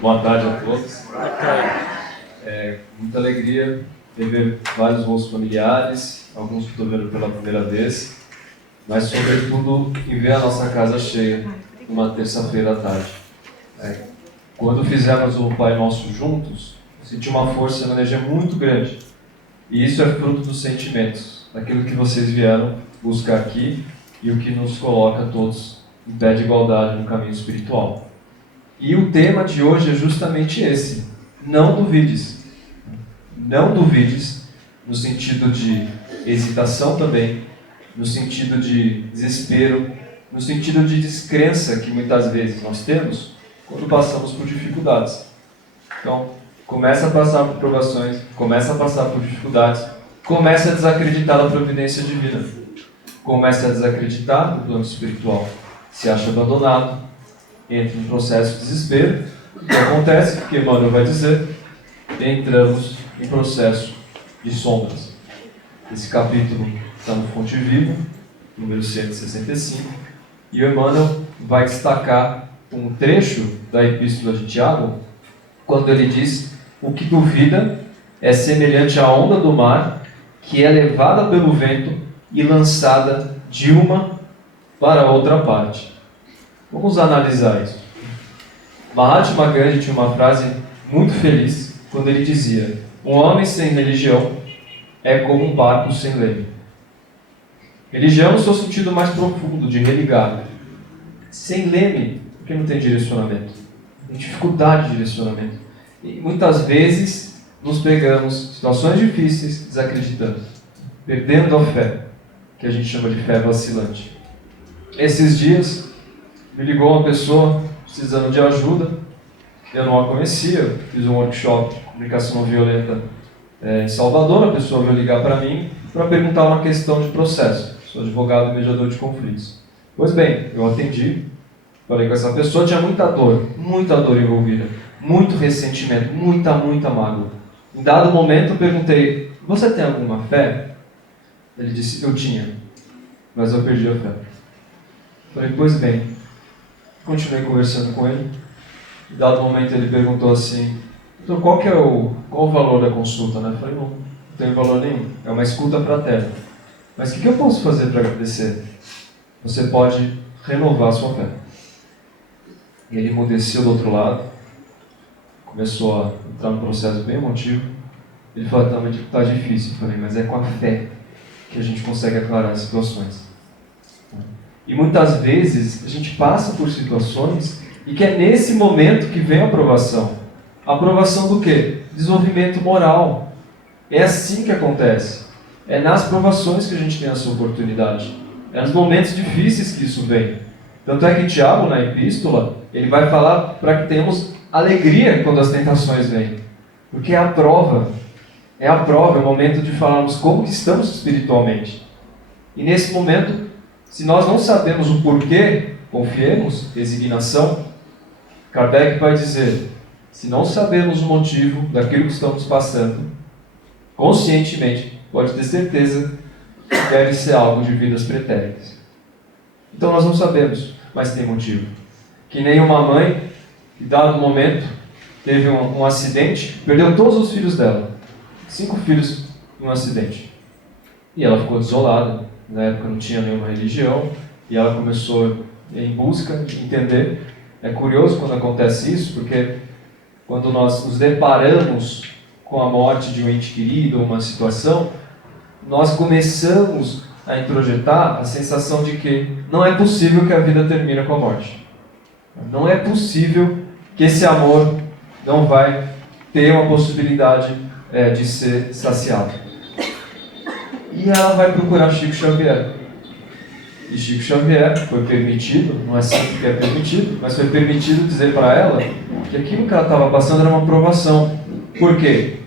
Boa tarde a todos. Muita alegria ver vários rostos familiares, alguns que estou vendo pela primeira vez, mas sobretudo em ver a nossa casa cheia numa terça-feira à tarde. Quando fizemos o Pai Nosso juntos, senti uma força e uma energia muito grande. E isso é fruto dos sentimentos, daquilo que vocês vieram buscar aqui e o que nos coloca todos em pé de igualdade no caminho espiritual. E o tema de hoje é justamente esse: não duvides. Não duvides, no sentido de hesitação também, no sentido de desespero, no sentido de descrença que muitas vezes nós temos quando passamos por dificuldades. Então, começa a passar por provações, começa a passar por dificuldades, começa a desacreditar da providência divina, começa a desacreditar do plano espiritual, se acha abandonado, entra em processo de desespero. O que acontece? Porque Emmanuel vai dizer, entramos em processo de sombras. Esse capítulo está no Fonte Viva, número 165, e o Emmanuel vai destacar um trecho da Epístola de Tiago, quando ele diz: o que duvida é semelhante à onda do mar, que é levada pelo vento e lançada de uma para outra parte. Vamos analisar isso. Mahatma Gandhi tinha uma frase muito feliz quando ele dizia: um homem sem religião é como um barco sem leme. Religião no seu sentido mais profundo, de religar. Sem leme, porque não tem direcionamento. Tem dificuldade de direcionamento. E muitas vezes nos pegamos em situações difíceis, desacreditando, perdendo a fé, que a gente chama de fé vacilante. Esses dias me ligou uma pessoa precisando de ajuda. Eu não a conhecia, fiz um workshop de comunicação não violenta em Salvador. A pessoa veio ligar para mim para perguntar uma questão de processo. Sou advogado e mediador de conflitos. Pois bem, eu atendi, falei com essa pessoa, tinha muita dor envolvida, muito ressentimento, muita mágoa. Em dado momento eu perguntei: você tem alguma fé? Ele disse: eu tinha, mas eu perdi a fé. Falei: pois bem. Continuei conversando com ele. Em dado momento ele perguntou assim: então qual o valor da consulta? Eu falei: não tem valor nenhum, é uma escuta fraterna. Mas o que eu posso fazer para agradecer? Você pode renovar a sua fé. E ele emudeceu do outro lado, começou a entrar num processo bem emotivo. Ele falou: está difícil. Eu falei: mas é com a fé que a gente consegue aclarar as situações. E muitas vezes a gente passa por situações e que é nesse momento que vem a aprovação. A aprovação do quê? Desenvolvimento moral. É assim que acontece. É nas provações que a gente tem essa oportunidade. É nos momentos difíceis que isso vem. Tanto é que Tiago, na epístola, ele vai falar para que tenhamos alegria quando as tentações vêm. Porque é a prova. É a prova, é o momento de falarmos como que estamos espiritualmente. E nesse momento, se nós não sabemos o porquê, confiemos, resignação. Kardec vai dizer: se não sabemos o motivo daquilo que estamos passando, conscientemente, pode ter certeza que deve ser algo de vidas pretéritas. Então nós não sabemos, mas tem motivo. Que nem uma mãe, que dado momento, teve um acidente, perdeu todos os filhos dela. 5 filhos em um acidente. E ela ficou desolada. Na época não tinha nenhuma religião, e ela começou em busca de entender. É curioso quando acontece isso, porque quando nós nos deparamos com a morte de um ente querido ou uma situação, nós começamos a introjetar a sensação de que não é possível que a vida termine com a morte. Não é possível que esse amor não vai ter uma possibilidade de ser saciado. E ela vai procurar Chico Xavier. E Chico Xavier foi permitido, não é sempre que é permitido, mas foi permitido dizer para ela que aquilo que ela estava passando era uma provação. Por quê?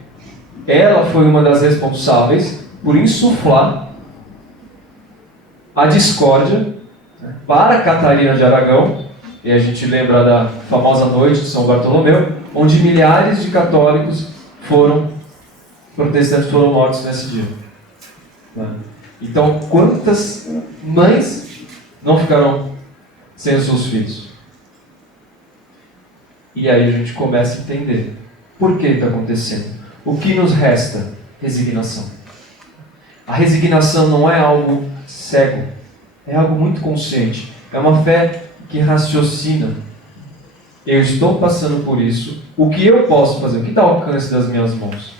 Ela foi uma das responsáveis por insuflar a discórdia para Catarina de Aragão. E a gente lembra da famosa noite de São Bartolomeu, onde milhares de católicos protestantes foram mortos nesse dia. Então, quantas mães não ficaram sem os seus filhos? E aí a gente começa a entender por que está acontecendo. O que nos resta? Resignação. A resignação não é algo cego, é algo muito consciente. É uma fé que raciocina. Eu estou passando por isso. O que eu posso fazer? O que está ao alcance das minhas mãos?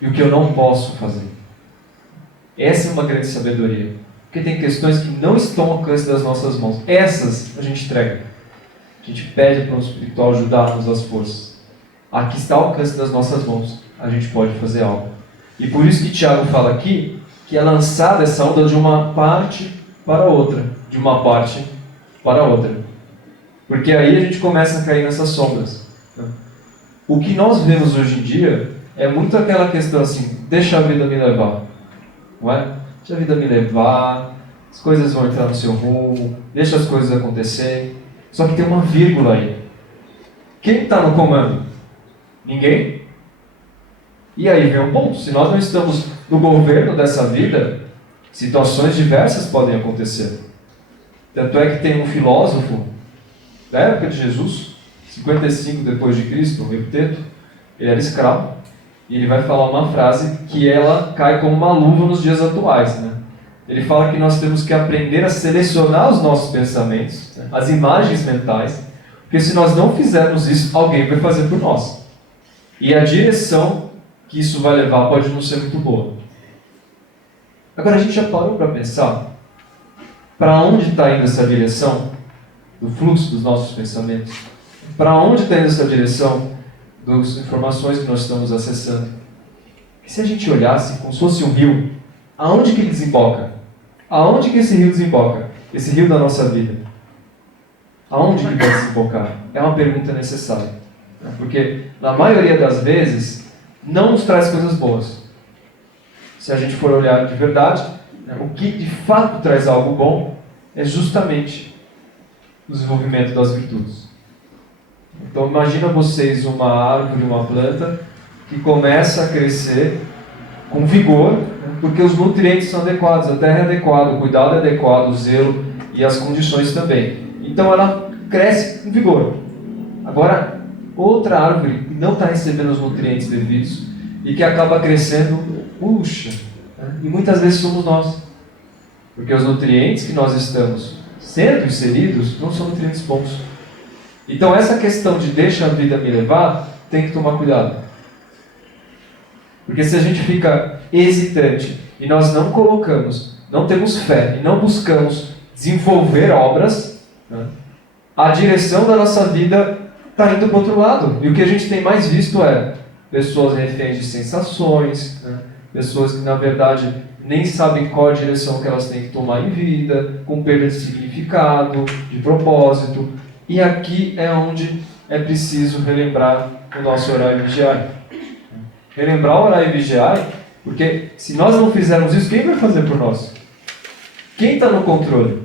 E o que eu não posso fazer? Essa é uma grande sabedoria. Porque tem questões que não estão ao alcance das nossas mãos. Essas a gente entrega. A gente pede para o espiritual ajudar-nos as forças. Aqui está ao alcance das nossas mãos. A gente pode fazer algo. E por isso que Tiago fala aqui que é lançada essa onda de uma parte para outra. De uma parte para outra. Porque aí a gente começa a cair nessas sombras. O que nós vemos hoje em dia é muito aquela questão assim, deixa a vida me levar. Não é? Deixa a vida me levar, as coisas vão entrar no seu rumo, deixa as coisas acontecerem. Só que tem uma vírgula aí. Quem está no comando? Ninguém? E aí vem um ponto. Se nós não estamos no governo dessa vida, situações diversas podem acontecer. Tanto é que tem um filósofo da época de Jesus, 55 depois de Cristo, o Epiteto, ele era escravo, e ele vai falar uma frase que ela cai como uma luva nos dias atuais, né? Ele fala que nós temos que aprender a selecionar os nossos pensamentos, né? As imagens mentais, porque se nós não fizermos isso, alguém vai fazer por nós. E a direção que isso vai levar pode não ser muito boa. Agora a gente já parou para pensar para onde está indo essa direção do fluxo dos nossos pensamentos? Para onde está indo essa direção das informações que nós estamos acessando? E se a gente olhasse como se fosse um rio, aonde que ele desemboca? Aonde que esse rio desemboca? Esse rio da nossa vida. Aonde que vai desembocar? É uma pergunta necessária. Porque, na maioria das vezes, não nos traz coisas boas. Se a gente for olhar de verdade, o que de fato traz algo bom é justamente o desenvolvimento das virtudes. Então imagina vocês uma árvore, uma planta que começa a crescer com vigor, porque os nutrientes são adequados, a terra é adequada, o cuidado é adequado, o zelo e as condições também. Então ela cresce com vigor. Agora, outra árvore que não está recebendo os nutrientes devidos e que acaba crescendo, puxa, e muitas vezes somos nós. Porque os nutrientes que nós estamos sendo inseridos não são nutrientes bons. Então essa questão de deixa a vida me levar, tem que tomar cuidado. Porque se a gente fica hesitante e nós não colocamos, não temos fé e não buscamos desenvolver obras, né, a direção da nossa vida está indo para o outro lado. E o que a gente tem mais visto é pessoas reféns de sensações, né, pessoas que na verdade nem sabem qual a direção que elas têm que tomar em vida, com perda de significado, de propósito. E aqui é onde é preciso relembrar o nosso orar e vigiar. Relembrar, orar e vigiar, porque se nós não fizermos isso, quem vai fazer por nós? Quem está no controle?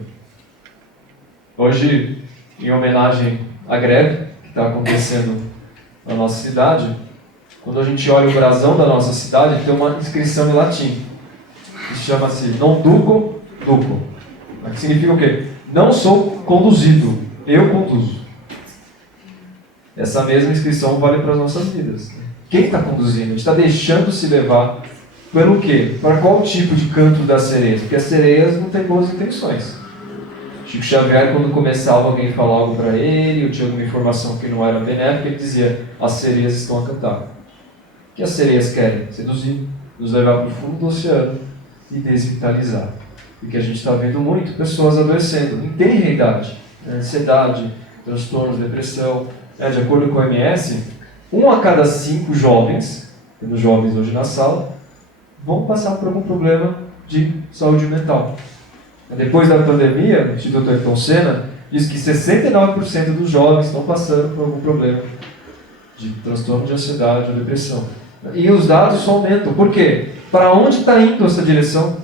Hoje, em homenagem à greve que está acontecendo na nossa cidade, quando a gente olha o brasão da nossa cidade, tem uma inscrição em latim, que chama-se non duco, duco. Que significa o quê? Não sou conduzido, eu conduzo. Essa mesma inscrição vale para as nossas vidas. Quem está conduzindo? A gente está deixando se levar pelo quê? Para qual tipo de canto das sereias? Porque as sereias não têm boas intenções. Chico Xavier, quando começava alguém a falar algo para ele, ou tinha alguma informação que não era benéfica, ele dizia, as sereias estão a cantar. O que as sereias querem? Seduzir, nos levar para o fundo do oceano e desvitalizar. Porque a gente está vendo muito pessoas adoecendo, em tenra idade, ansiedade, transtornos, depressão. De acordo com a OMS, 1 a cada 5 jovens, temos jovens hoje na sala, vão passar por algum problema de saúde mental. Depois da pandemia, o Instituto Ayrton Senna diz que 69% dos jovens estão passando por algum problema de transtorno de ansiedade ou depressão. E os dados só aumentam. Por quê? Para onde está indo essa direção?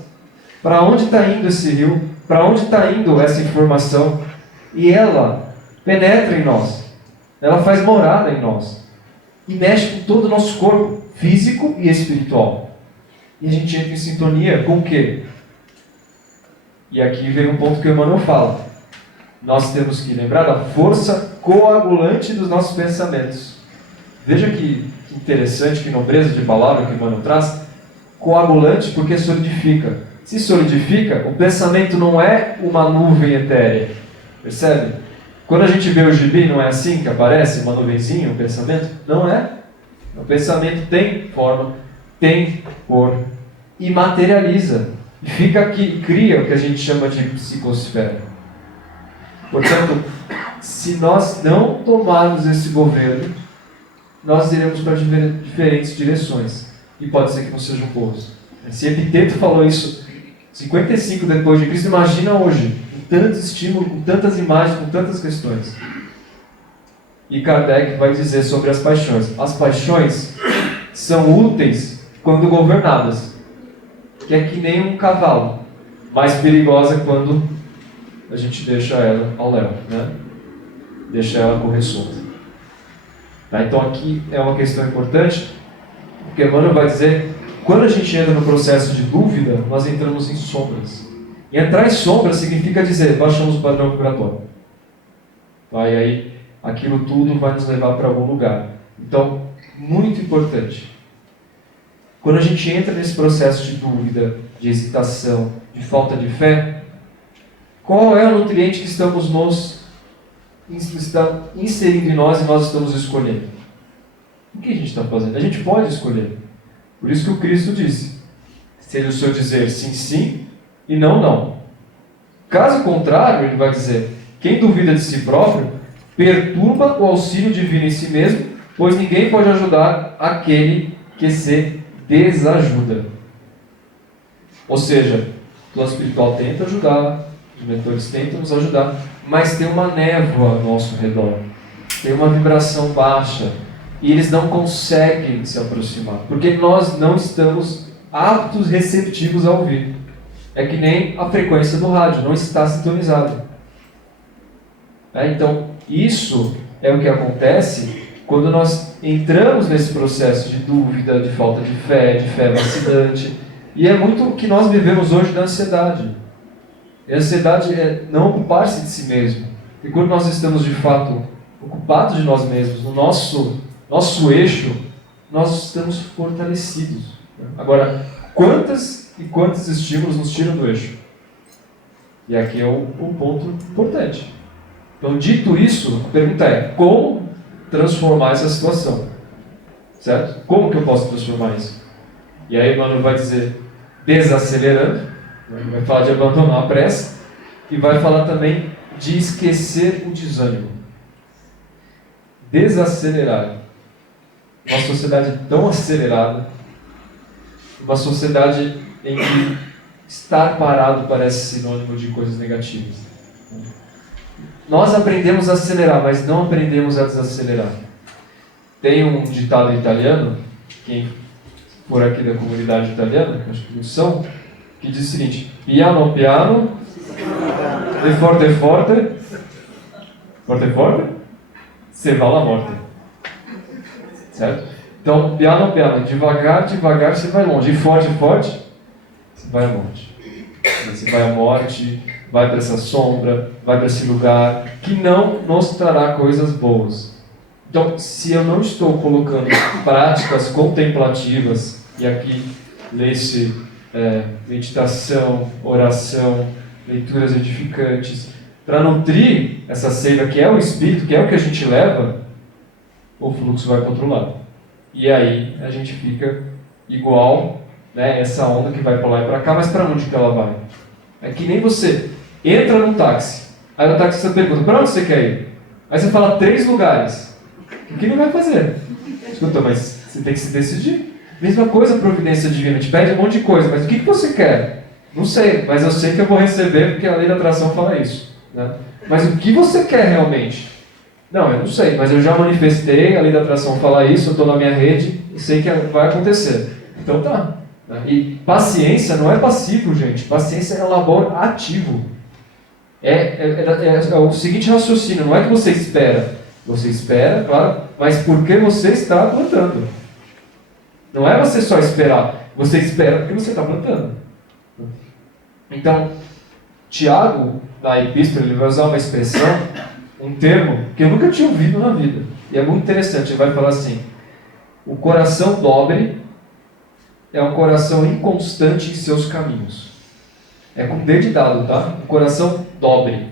Para onde está indo esse rio? Para onde está indo essa informação? E ela penetra em nós. Ela faz morada em nós. E mexe com todo o nosso corpo, físico e espiritual. E a gente entra em sintonia com o quê? E aqui vem um ponto que o Emmanuel fala. Nós temos que lembrar da força coagulante dos nossos pensamentos. Veja que interessante, que nobreza de palavra que Emmanuel traz. Coagulante porque solidifica. Se solidifica, o pensamento não é uma nuvem etérea. Percebe? Quando a gente vê o gibi, não é assim que aparece uma nuvenzinha, um pensamento? Não é. O pensamento tem forma, tem cor e materializa. E fica aqui, cria o que a gente chama de psicosfera. Portanto, se nós não tomarmos esse governo, nós iremos para diferentes direções. E pode ser que não sejam boas. Se Epiteto falou isso 55 depois de Cristo, imagina hoje, com tantos estímulos, com tantas imagens, com tantas questões. E Kardec vai dizer sobre as paixões. As paixões são úteis quando governadas, que é que nem um cavalo, mais perigosa quando a gente deixa ela ao léu, né? Deixa ela correr solta. Tá? Então aqui é uma questão importante, porque Emmanuel vai dizer, quando a gente entra no processo de dúvida, nós entramos em sombras. E entrar em sombras significa dizer, baixamos o padrão vibratório. Tá? E aí, aquilo tudo vai nos levar para algum lugar. Então, muito importante. Quando a gente entra nesse processo de dúvida, de hesitação, de falta de fé, qual é o nutriente que estamos inserindo em nós e nós estamos escolhendo? O que a gente está fazendo? A gente pode escolher. Por isso que o Cristo disse, seja o seu dizer sim, sim e não, não. Caso contrário, ele vai dizer, quem duvida de si próprio, perturba o auxílio divino em si mesmo, pois ninguém pode ajudar aquele que se desajuda. Ou seja, o plano espiritual tenta ajudar, os mentores tentam nos ajudar, mas tem uma névoa ao nosso redor, tem uma vibração baixa, e eles não conseguem se aproximar, porque nós não estamos aptos, receptivos a ouvir. É que nem a frequência do rádio, não está sintonizada. Então, isso é o que acontece quando nós entramos nesse processo de dúvida, de falta de fé vacilante. E é muito o que nós vivemos hoje da ansiedade. E a ansiedade é não ocupar-se de si mesmo. E quando nós estamos, de fato, ocupados de nós mesmos, no nosso eixo, nós estamos fortalecidos. Agora, quantos estímulos nos tiram do eixo? E aqui é o ponto importante. Então, dito isso, a pergunta é, como transformar essa situação? Certo? Como que eu posso transformar isso? E aí Emmanuel vai dizer, desacelerando, vai falar de abandonar a pressa, e vai falar também de esquecer o desânimo. Desacelerar. Uma sociedade tão acelerada, uma sociedade em que estar parado parece sinônimo de coisas negativas. Nós aprendemos a acelerar, mas não aprendemos a desacelerar. Tem um ditado italiano, quem for aqui da comunidade italiana, que acho que são, que diz o seguinte, piano piano, e forte forte, forte forte, se va alla morte. Certo? Então, piano piano, devagar, devagar, você vai longe. E forte, forte, você vai à morte. Você vai à morte, vai para essa sombra, vai para esse lugar que não nos trará coisas boas. Então, se eu não estou colocando práticas contemplativas, e aqui lê-se meditação, oração, leituras edificantes, para nutrir essa seiva que é o Espírito, que é o que a gente leva, o fluxo vai para o outro lado. E aí a gente fica igual, né, essa onda que vai para lá e para cá, mas para onde que ela vai? É que nem você entra num táxi, aí o taxista pergunta, para onde você quer ir? Aí você fala 3 lugares. O que ele vai fazer? Escuta, mas você tem que se decidir. Mesma coisa a providência divina, te pede um monte de coisa, mas o que você quer? Não sei, mas eu sei que eu vou receber porque a lei da atração fala isso. Né? Mas o que você quer realmente? Não, eu não sei, mas eu já manifestei, a lei da atração fala isso, eu estou na minha rede e sei que vai acontecer. Então tá. E paciência não é passivo, gente. Paciência é labor ativo. É o seguinte raciocínio, não é que você espera. Você espera, claro, mas porque você está plantando. Não é você só esperar. Você espera porque você está plantando. Então, Tiago, na epístola, ele vai usar uma expressão um termo que eu nunca tinha ouvido na vida. E é muito interessante. Ele vai falar assim: o coração dobre é um coração inconstante em seus caminhos. É com D de dado, tá? Um coração dobre.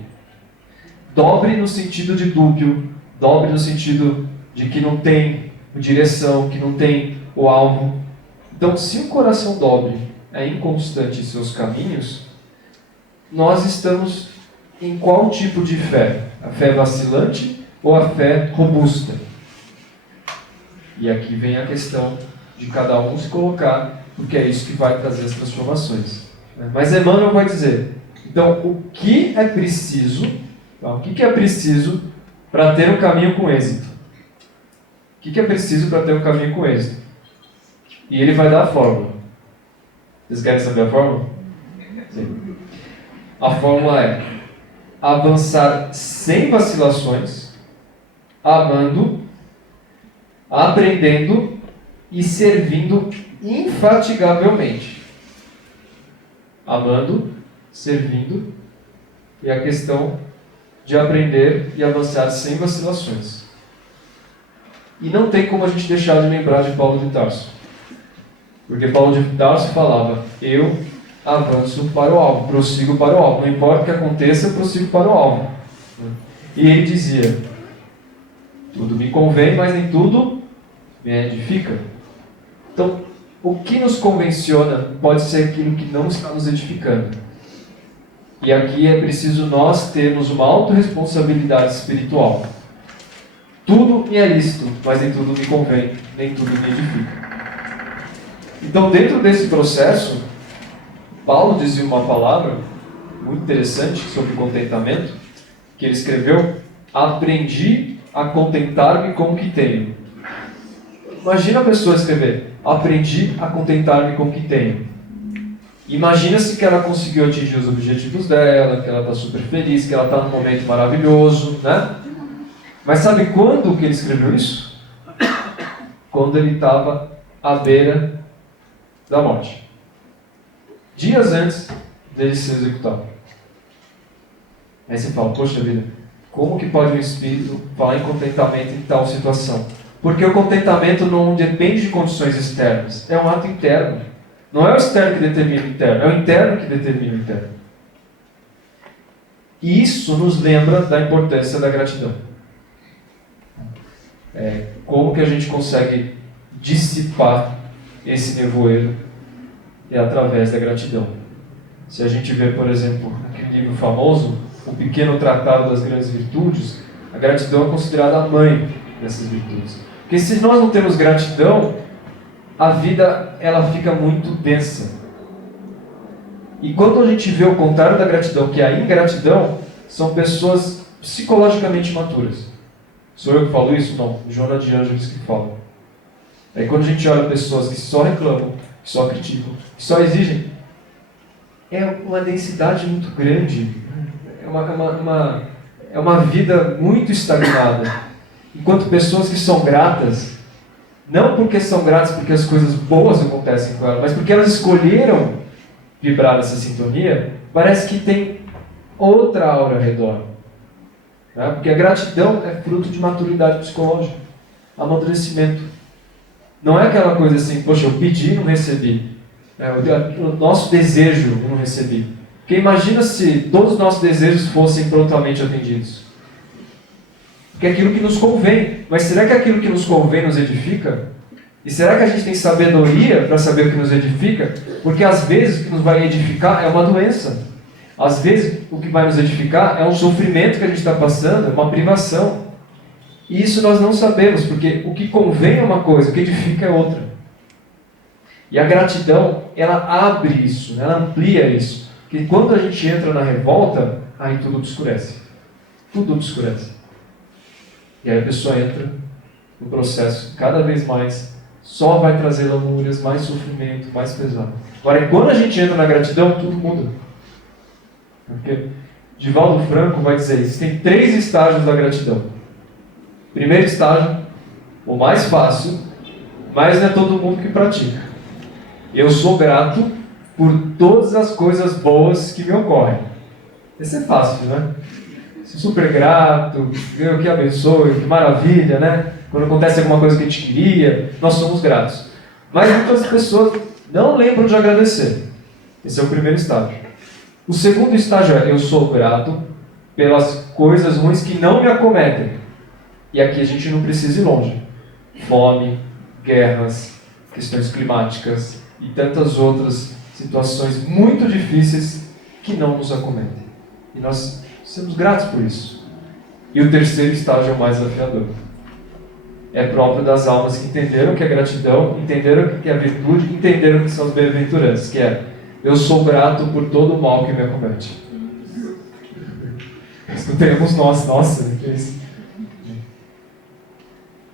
Dobre no sentido de dúbio, dobre no sentido de que não tem direção, que não tem o alvo. Então, se o coração dobre é inconstante em seus caminhos, nós estamos em qual tipo de fé? A fé vacilante ou a fé robusta? E aqui vem a questão de cada um se colocar, porque é isso que vai trazer as transformações. Mas Emmanuel vai dizer, então, o que é preciso, tá? O que é preciso para ter um caminho com êxito? O que é preciso para ter um caminho com êxito? E ele vai dar a fórmula. Vocês querem saber a fórmula? Sim. A fórmula é avançar sem vacilações, amando, aprendendo e servindo infatigavelmente. Amando, servindo e a questão de aprender e avançar sem vacilações. E não tem como a gente deixar de lembrar de Paulo de Tarso. Porque Paulo de Tarso falava, eu avanço para o alvo, prossigo para o alvo. Não importa o que aconteça, eu prossigo para o alvo. E ele dizia, tudo me convém, mas nem tudo me edifica. Então, o que nos convenciona pode ser aquilo que não está nos edificando. E aqui é preciso nós termos uma autorresponsabilidade espiritual. Tudo me é lícito, mas nem tudo me convém, nem tudo me edifica. Então, dentro desse processo, Paulo dizia uma palavra muito interessante sobre contentamento, que ele escreveu, aprendi a contentar-me com o que tenho. Imagina a pessoa escrever, aprendi a contentar-me com o que tenho. Imagina-se que ela conseguiu atingir os objetivos dela, que ela está super feliz, que ela está num momento maravilhoso, né? Mas sabe quando que ele escreveu isso? Quando ele estava à beira da morte. Dias antes dele ser executado. Aí você fala, poxa vida, como que pode um espírito falar em contentamento em tal situação? Porque o contentamento não depende de condições externas, é um ato interno. Não é o externo que determina o interno, é o interno que determina o interno. E isso nos lembra da importância da gratidão. Como que a gente consegue dissipar esse nevoeiro? É através da gratidão. Se a gente vê, por exemplo, aquele livro famoso, O Pequeno Tratado das Grandes Virtudes, a gratidão é considerada a mãe dessas virtudes. Porque se nós não temos gratidão, a vida ela fica muito densa. E quando a gente vê o contrário da gratidão, que é a ingratidão, são pessoas psicologicamente imaturas. Sou eu que falo isso? Não. Joana de Ângeles que fala. Aí quando a gente olha pessoas que só reclamam, que só criticam, que só exigem, é uma densidade muito grande. É uma vida muito estagnada. Enquanto pessoas que são gratas, não porque são gratas porque as coisas boas acontecem com elas, mas porque elas escolheram vibrar nessa sintonia, parece que tem outra aura ao redor. Né? Porque a gratidão é fruto de maturidade psicológica, amadurecimento. Não é aquela coisa assim, poxa, eu pedi e não recebi. O nosso desejo eu não recebi. Porque imagina se todos os nossos desejos fossem prontamente atendidos. Porque é aquilo que nos convém. Mas será que aquilo que nos convém nos edifica? E será que a gente tem sabedoria para saber o que nos edifica? Porque às vezes o que nos vai edificar é uma doença. Às vezes o que vai nos edificar é um sofrimento que a gente está passando, é uma privação. E isso nós não sabemos, porque o que convém é uma coisa, o que edifica é outra. E a gratidão, ela abre isso, né? Ela amplia isso. Porque quando a gente entra na revolta, aí tudo obscurece. Tudo obscurece. E aí a pessoa entra no processo cada vez mais, só vai trazer lamúrias, mais sofrimento, mais pesado. Agora, quando a gente entra na gratidão, tudo muda. Porque Divaldo Franco vai dizer, existem 3 estágios da gratidão. Primeiro estágio, o mais fácil, mas não é todo mundo que pratica. Eu sou grato por todas as coisas boas que me ocorrem. Esse é fácil, né? super grato, Deus que abençoe, que maravilha, né? Quando acontece alguma coisa que a gente queria, nós somos gratos. Mas muitas pessoas não lembram de agradecer. Esse é o primeiro estágio. O segundo estágio é: eu sou grato pelas coisas ruins que não me acometem. E aqui a gente não precisa ir longe. Fome, guerras, questões climáticas e tantas outras situações muito difíceis que não nos acometem. E nós somos gratos por isso. E o terceiro estágio é o mais desafiador. É próprio das almas que entenderam que é gratidão, entenderam que é virtude, entenderam que são as bem-aventuranças, que é: eu sou grato por todo o mal que me acomete. Escutaremos nós, nossa, que é isso?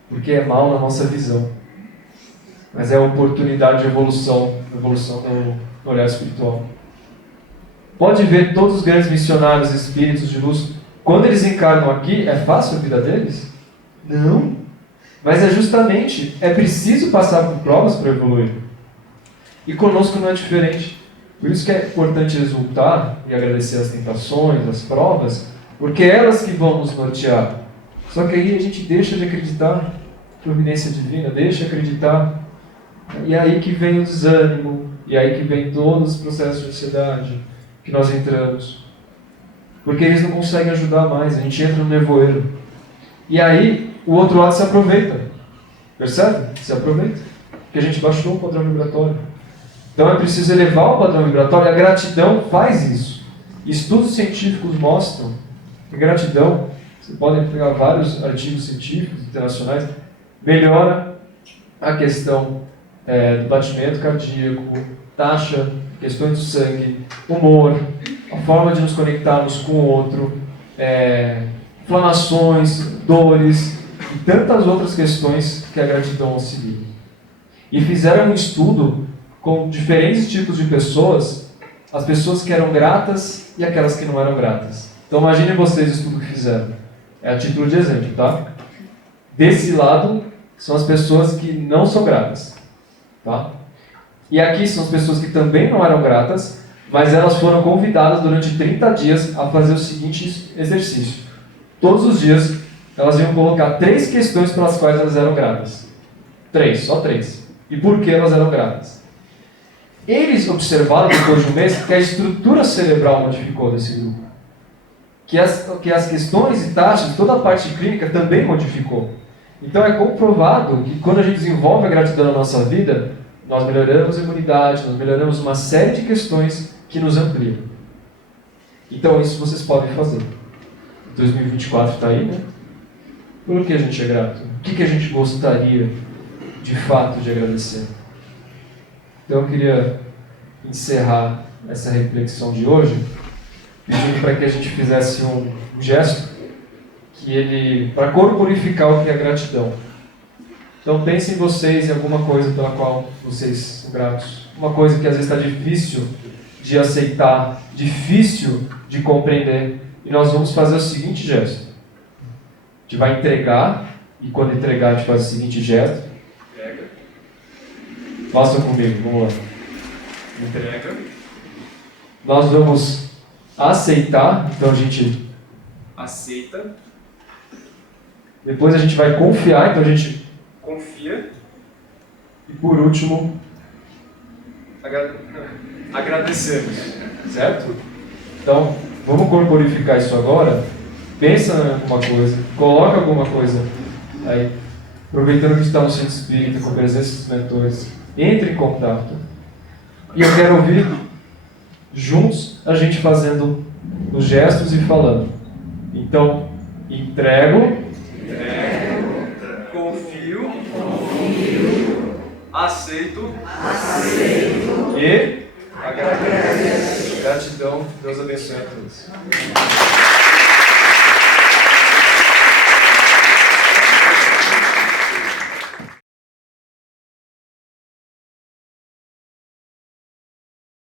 Porque é mal na nossa visão. Mas é a oportunidade de evolução no olhar espiritual. Pode ver todos os grandes missionários, espíritos de luz, quando eles encarnam aqui, é fácil a vida deles? Não. Mas é preciso passar por provas para evoluir. E conosco não é diferente. Por isso que é importante exultar e agradecer as tentações, as provas, porque é elas que vão nos nortear. Só que aí a gente deixa de acreditar na providência divina, deixa de acreditar. E é aí que vem o desânimo, e é aí que vem todos os processos de ansiedade que nós entramos. Porque eles não conseguem ajudar mais, a gente entra no nevoeiro. E aí o outro lado se aproveita. Percebe? Se aproveita. Porque a gente baixou o padrão vibratório. Então é preciso elevar o padrão vibratório, e a gratidão faz isso. Estudos científicos mostram que gratidão, você pode pegar vários artigos científicos internacionais, melhora a questão do batimento cardíaco, taxa, questões do sangue, humor, a forma de nos conectarmos com o outro, inflamações, dores e tantas outras questões que a gratidão auxilia. E fizeram um estudo com diferentes tipos de pessoas, as pessoas que eram gratas e aquelas que não eram gratas. Então imaginem vocês o estudo que fizeram. É a título de exemplo, tá? Desse lado são as pessoas que não são gratas, tá? E aqui são as pessoas que também não eram gratas, mas elas foram convidadas durante 30 dias a fazer o seguinte exercício. Todos os dias elas iam colocar 3 questões pelas quais elas eram gratas. 3, só 3. E por que elas eram gratas? Eles observaram depois de um mês que a estrutura cerebral modificou desse grupo. Que as questões e taxas, toda a parte clínica também modificou. Então é comprovado que quando a gente desenvolve a gratidão na nossa vida, nós melhoramos a imunidade, nós melhoramos uma série de questões que nos ampliam. Então isso vocês podem fazer. 2024 está aí, né? Por que a gente é grato? O que a gente gostaria de fato de agradecer? Então eu queria encerrar essa reflexão de hoje pedindo para que a gente fizesse um gesto para corporificar o que é gratidão. Então pensem vocês em alguma coisa pela qual vocês são gratos. Uma coisa que às vezes está difícil de aceitar, difícil de compreender. E nós vamos fazer o seguinte gesto. A gente vai entregar, e quando entregar a gente faz o seguinte gesto. Entrega. Façam comigo, vamos lá. Entrega. Nós vamos aceitar, então a gente aceita. Depois a gente vai confiar, então a gente confia. E por último, agradecemos. Certo? Então, vamos corporificar isso agora. Pensa em alguma coisa, coloca alguma coisa aí. Aproveitando que está no centro espírita, com a presença dos mentores, entre em contato. E eu quero ouvir juntos a gente fazendo os gestos e falando. Então, entrego, confio, aceito e agradeço. Gratidão, Deus abençoe a todos.